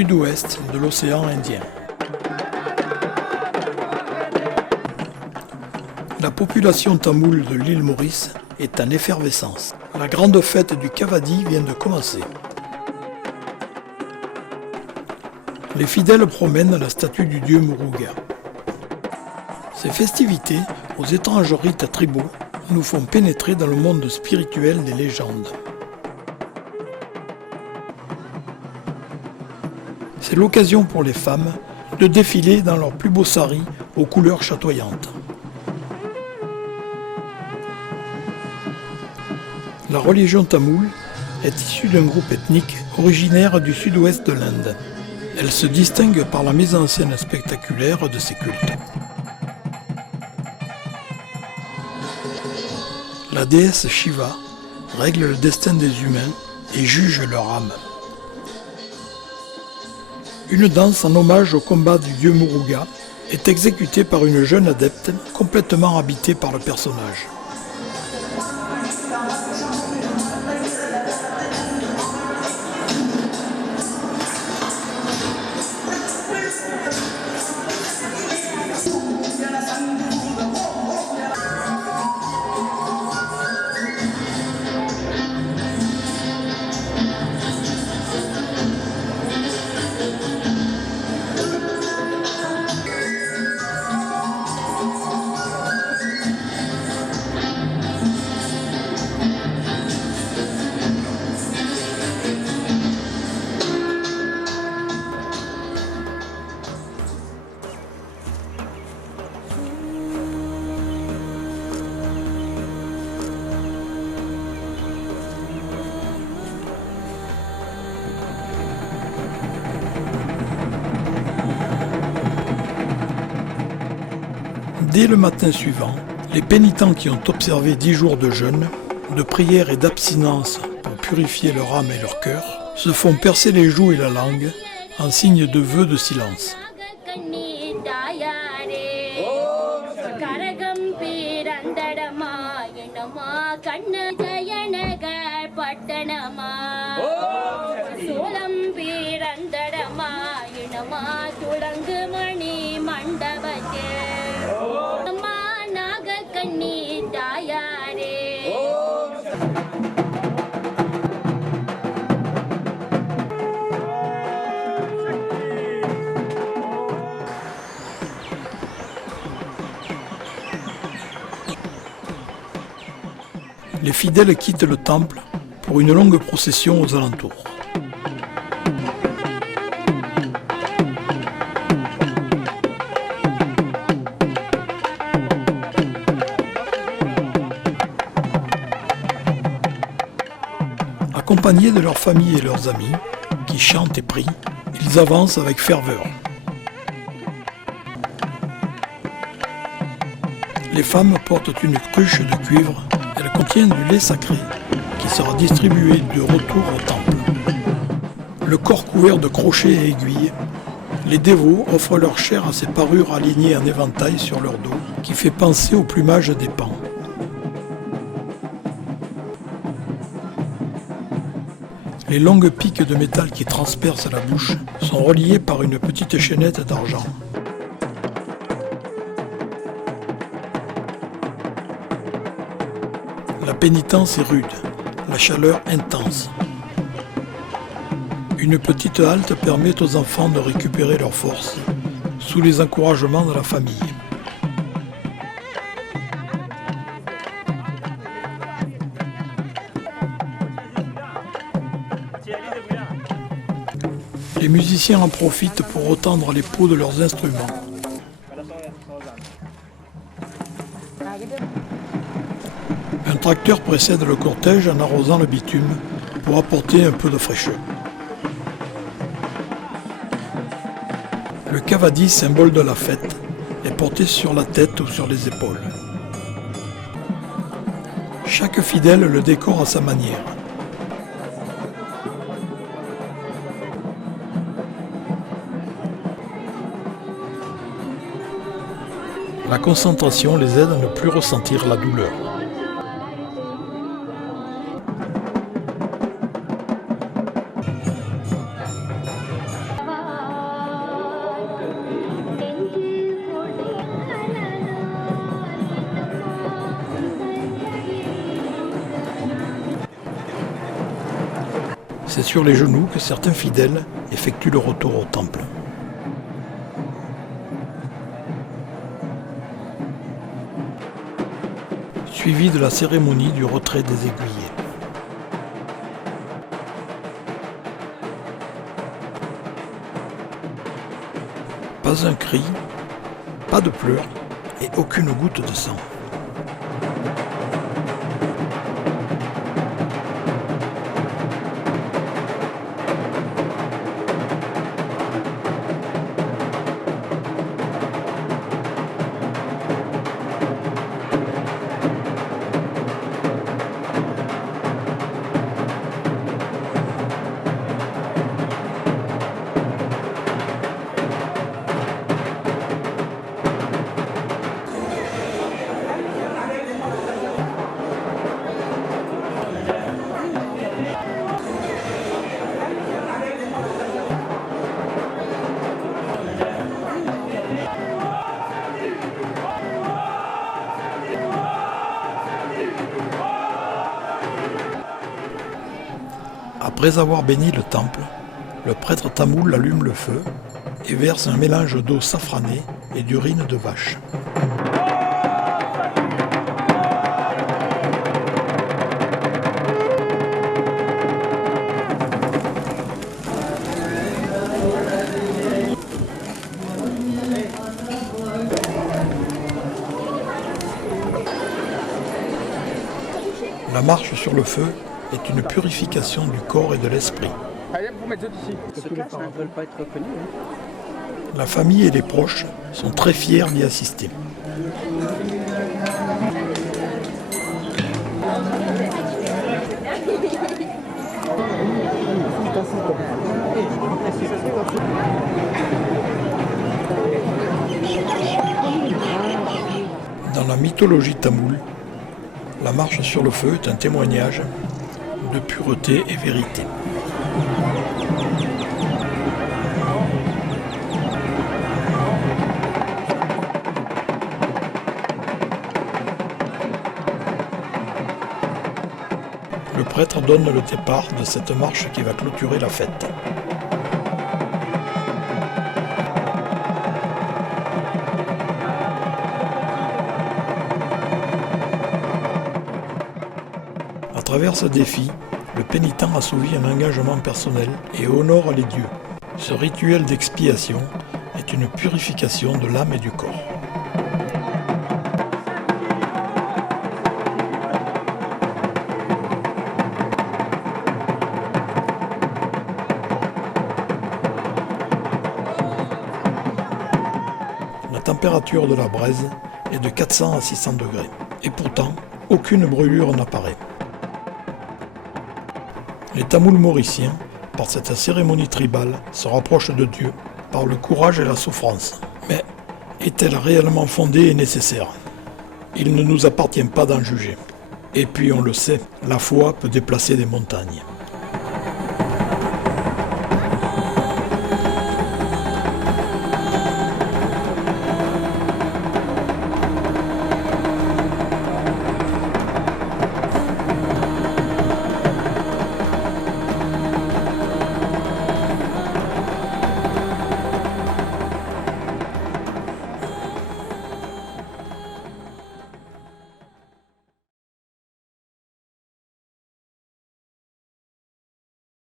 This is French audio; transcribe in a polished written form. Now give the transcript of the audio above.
sud-ouest de l'océan Indien. La population tamoule de l'île Maurice est en effervescence. La grande fête du Kavadi vient de commencer. Les fidèles promènent la statue du dieu Muruga. Ces festivités, aux étranges rites tribaux, nous font pénétrer dans le monde spirituel des légendes. C'est l'occasion pour les femmes de défiler dans leurs plus beaux saris aux couleurs chatoyantes. La religion tamoule est issue d'un groupe ethnique originaire du sud-ouest de l'Inde. Elle se distingue par la mise en scène spectaculaire de ses cultes. La déesse Shiva règle le destin des humains et juge leur âme. Une danse en hommage au combat du dieu Muruga est exécutée par une jeune adepte complètement habitée par le personnage. Dès le matin suivant, les pénitents qui ont observé 10 jours de jeûne, de prière et d'abstinence pour purifier leur âme et leur cœur, se font percer les joues et la langue en signe de vœu de silence. Les fidèles quittent le temple pour une longue procession aux alentours. Accompagnés de leurs familles et leurs amis, qui chantent et prient, ils avancent avec ferveur. Les femmes portent une cruche de cuivre. Elle contient du lait sacré qui sera distribué de retour au temple. Le corps couvert de crochets et aiguilles, les dévots offrent leur chair à ces parures alignées en éventail sur leur dos qui fait penser au plumage des paons. Les longues piques de métal qui transpercent la bouche sont reliées par une petite chaînette d'argent. La pénitence est rude, la chaleur intense. Une petite halte permet aux enfants de récupérer leurs forces, sous les encouragements de la famille. Les musiciens en profitent pour retendre les peaux de leurs instruments. Un tracteur précède le cortège en arrosant le bitume pour apporter un peu de fraîcheur. Le Kavadi, symbole de la fête, est porté sur la tête ou sur les épaules. Chaque fidèle le décore à sa manière. La concentration les aide à ne plus ressentir la douleur. C'est sur les genoux que certains fidèles effectuent le retour au temple. Suivi de la cérémonie du retrait des aiguillés. Pas un cri, pas de pleurs et aucune goutte de sang. Après avoir béni le temple, le prêtre tamoul allume le feu et verse un mélange d'eau safranée et d'urine de vache. La marche sur le feu est une purification du corps et de l'esprit. La famille et les proches sont très fiers d'y assister. Dans la mythologie tamoule, la marche sur le feu est un témoignage de pureté et vérité. Le prêtre donne le départ de cette marche qui va clôturer la fête. À travers ce défi, le pénitent assouvit un engagement personnel et honore les dieux. Ce rituel d'expiation est une purification de l'âme et du corps. La température de la braise est de 400 à 600 degrés. Et pourtant, aucune brûlure n'apparaît. Les Tamouls mauriciens, par cette cérémonie tribale, se rapprochent de Dieu par le courage et la souffrance. Mais est-elle réellement fondée et nécessaire? Il ne nous appartient pas d'en juger. Et puis on le sait, la foi peut déplacer des montagnes.